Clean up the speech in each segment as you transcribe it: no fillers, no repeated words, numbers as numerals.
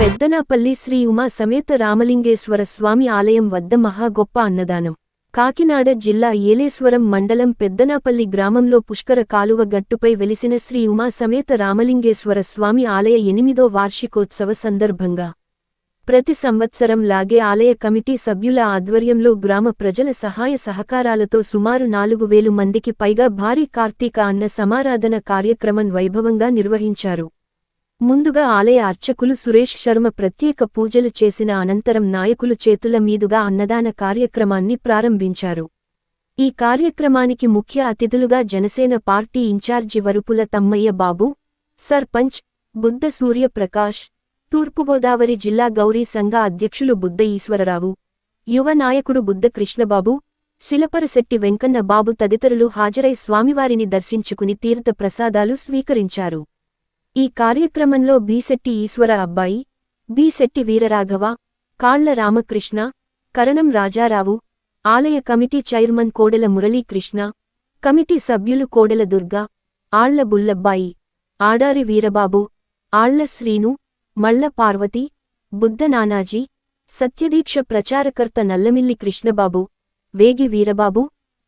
పెద్దనాపల్లి శ్రీ ఉమా సమేత రామలింగేశ్వర స్వామి ఆలయం వద్ద మహా గొప్ప అన్నదానం. కాకినాడ జిల్లా ఏలేశ్వరం మండలం పెద్దనాపల్లి గ్రామంలో పుష్కర కాలువ గట్టుపై వెలిసిన శ్రీ ఉమా సమేత రామలింగేశ్వర స్వామి ఆలయ 8వ వార్షికోత్సవ సందర్భంగా ప్రతి సంవత్సరం లాగే ఆలయ కమిటీ సభ్యుల ఆధ్వర్యంలో గ్రామ ప్రజల సహాయ సహకారాలతో సుమారు 4000 మందికి పైగా భారీ కార్తీక అన్న సమారాధన కార్యక్రమం వైభవంగా నిర్వహించారు. ముందుగా ఆలయ అర్చకులు సురేష్ శర్మ ప్రత్యేక పూజలు చేసిన అనంతరం నాయకులు చేతుల మీదుగా అన్నదాన కార్యక్రమాన్ని ప్రారంభించారు. ఈ కార్యక్రమానికి ముఖ్య అతిథులుగా జనసేన పార్టీ ఇన్ఛార్జి వరుపుల తమ్మయ్య బాబు, సర్పంచ్ బుద్ధ సూర్యప్రకాష్, తూర్పుగోదావరి జిల్లా గౌరీ సంఘ అధ్యక్షులు బుద్ధ ఈశ్వరరావు, యువ నాయకుడు బుద్ధ కృష్ణబాబు, శిలపరశెట్టి వెంకన్న బాబు తదితరులు హాజరై స్వామివారిని దర్శించుకుని తీర్థ ప్రసాదాలు స్వీకరించారు. ఈ కార్యక్రమంలో బీశెట్టి ఈశ్వర అబ్బాయి, బీశెట్టి వీరరాఘవ, కాళ్ల రామకృష్ణ, కరణం రాజారావు, ఆలయ committee chairman Kodela Muralikrishna, committee సభ్యులు కోడెల దుర్గా, ఆళ్ల బుల్లబ్బాయి, ఆడారి వీరబాబు, ఆళ్ల శ్రీను, మళ్ల పార్వతి, బుద్ధ నానాజీ, సత్యదీక్ష ప్రచారకర్త నల్లమిల్లి కృష్ణబాబు, వేగి వీరబాబు,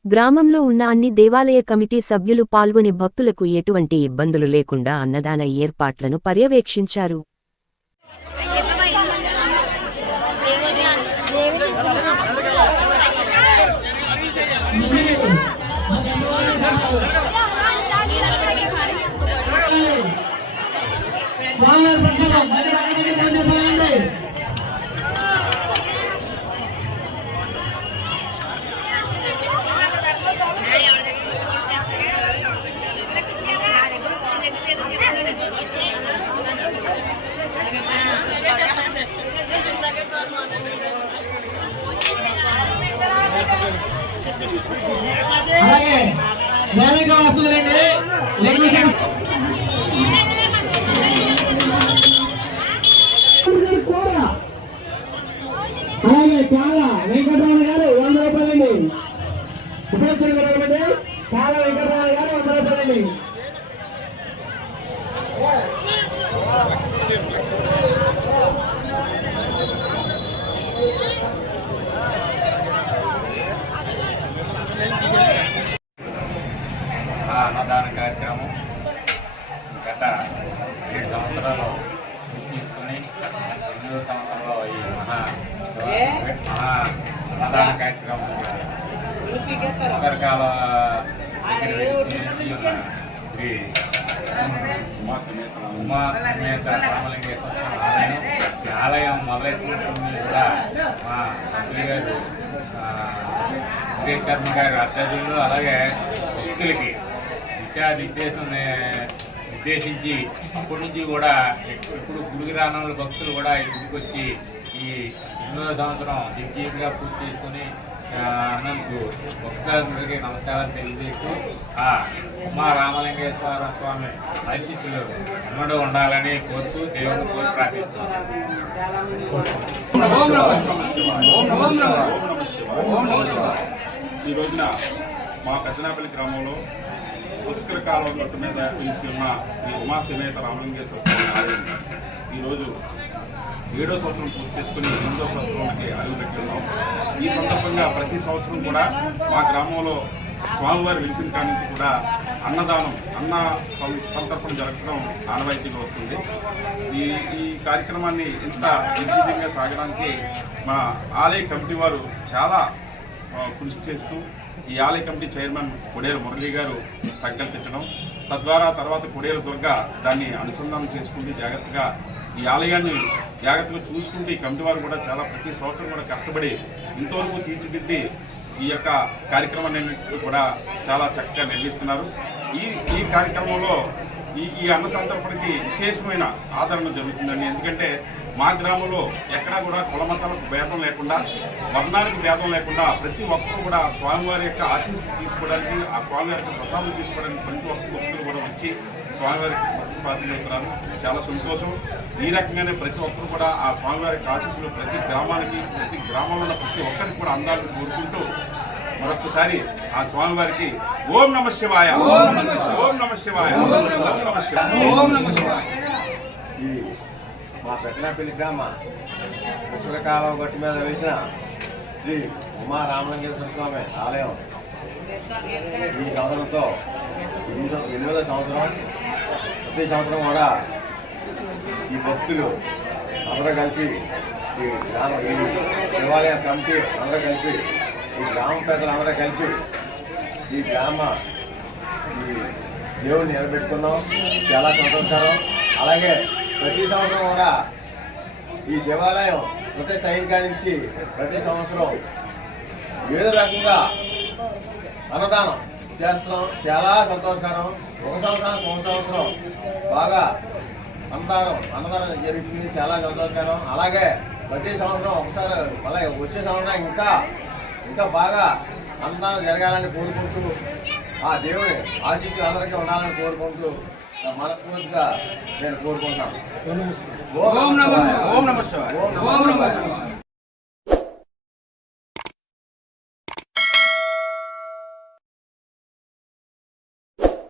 గ్రామంలో ఉన్న అన్ని దేవాలయ కమిటీ సభ్యులు పాల్గొని భక్తులకు ఎటువంటి ఇబ్బందులు లేకుండా అన్నదాన ఏర్పాట్లను పర్యవేక్షించారు. అలాగే వేలంగా వస్తుందండి. అలాగే చాలా వెంకటరమణ గారు 100 రూపాయలండి. ఉపయోగించండి. చాలా వెంకటరమణ గారు 100 రూపాయలండి. అన్నదాన కార్యక్రమం గత 7 సంవత్సరాలు తీసుకుని 8వ సంవత్సరంలో ఈ మహా అన్నదాన కార్యక్రమం రకరకాల శ్రీ ఉమా సమేత రామలింగేశ్వర స్వామి ఆలయం. ఈ ఆలయం మొదలైనటువంటి కూడా మా మంత్రి గారు సురేష్ శర్మ గారి అధ్యక్షులు, అలాగే భక్తులకి నిర్దేశించి అప్పటి నుంచి కూడా ఇప్పుడు గుడికి రానున్న భక్తులు కూడా ఈ గుడికి వచ్చి ఈ 8వ సంవత్సరం దిగ్విజయంగా పూర్తి చేసుకుని అన్నందుకు భక్తులందరికీ నమస్కారాలు తెలియజేస్తూ ఉమా రామలింగేశ్వర స్వామి ఆశీస్సులు ఎన్నడూ ఉండాలని కోరుతూ దేవుని కోరి ప్రార్థిస్తున్నాను. ఈ రోజున మా పెద్దనాపల్లి గ్రామంలో పుష్కర కాలువ గట్టు మీద వెలిసి ఉన్న శ్రీ ఉమా సమేత రామలింగేశ్వర స్వామి ఆలయం ఈరోజు 7వ సంవత్సరం పూర్తి చేసుకుని 8వ సంవత్సరానికి అడుగుపెట్టుకున్నాం. ఈ సందర్భంగా ప్రతి సంవత్సరం కూడా మా గ్రామంలో స్వామివారి వెలిసిన కాడి నుంచి కూడా అన్నదానం సంతర్పణ జరగడం ఆనవాయితీగా వస్తుంది. ఈ కార్యక్రమాన్ని ఇంత నిర్విఘ్నంగా సాగడానికి మా ఆలయ కమిటీ వారు చాలా కృషి చేస్తూ ఈ ఆలయ కమిటీ చైర్మన్ కొడేల మురళీ గారు సంకల్పించడం, తద్వారా తర్వాత కొడేల దుర్గా దాన్ని అనుసంధానం చేసుకుంటూ జాగ్రత్తగా ఈ ఆలయాన్ని జాగ్రత్తగా చూసుకుంటూ ఈ కమిటీ వారు కూడా చాలా ప్రతి సంవత్సరం కూడా కష్టపడి ఇంతవరకు తీర్చిదిద్ది ఈ యొక్క కార్యక్రమాన్ని కూడా చాలా చక్కగా నిర్వహిస్తున్నారు. ఈ కార్యక్రమంలో ఈ అన్న సంతర్పణకి విశేషమైన ఆదరణ జరుగుతుందండి. ఎందుకంటే మా గ్రామంలో ఎక్కడా కూడా కులమతాలకు భేదం లేకుండా, వర్ణానికి భేదం లేకుండా ప్రతి ఒక్కరు కూడా స్వామివారి యొక్క ఆశీస్సులు తీసుకోవడానికి, ఆ స్వామివారి యొక్క ప్రసాదం తీసుకోవడానికి ప్రతి ఒక్క భక్తులు కూడా వచ్చి స్వామివారికి ప్రార్థిస్తున్నారు. చాలా సంతోషం. ఈ రకంగానే ప్రతి ఒక్కరు కూడా ఆ స్వామివారి యొక్క ఆశీస్సులు ప్రతి గ్రామానికి, ప్రతి గ్రామంలో ఉన్న ప్రతి ఒక్కరికి కూడా అందాలని కోరుకుంటూ మరొకసారి ఆ స్వామివారికి ఓం నమః శివాయ, ఓం నమః శివాయ, ఓం నమః శివాయ. ఈ మా పెద్దనాపల్లి గ్రామ పుష్కరకాలం గట్టు మీద వేసిన శ్రీ ఉమా రామలింగేశ్వర స్వామి ఆలయం ఈ సంవత్సరంతో 8వ సంవత్సరం. ప్రతి సంవత్సరం కూడా ఈ భక్తులు అందరూ కలిపి ఈ దేవాలయ కమిటీ అందరూ కలిపి ఈ గ్రామ పెద్దలు అందరూ కలిపి ఈ దేవుడిని నిలబెట్టుకున్నాం. చాలా సంతోషకరం. అలాగే ప్రతి సంవత్సరం కూడా ఈ శివాలయం ప్రతి టైం కానించి ప్రతి సంవత్సరం ఏదో రకంగా అన్నదానం చేస్తున్నాం. చాలా సంతోషకరం. ఒక సంవత్సరం బాగా అన్నదానం జరుగుతుంది. చాలా సంతోషకరం. అలాగే ప్రతి సంవత్సరం ఒకసారి మళ్ళీ వచ్చే సంవత్సరం ఇంకా బాగా అన్నదానం జరగాలని కోరుకుంటూ ఆ దేవుని ఆశీస్సులు అందరికీ ఉండాలని కోరుకుంటూ మనస్ఫూర్తిగా నేను కోరుకుంటున్నాను. ఓం నమః శివాయ.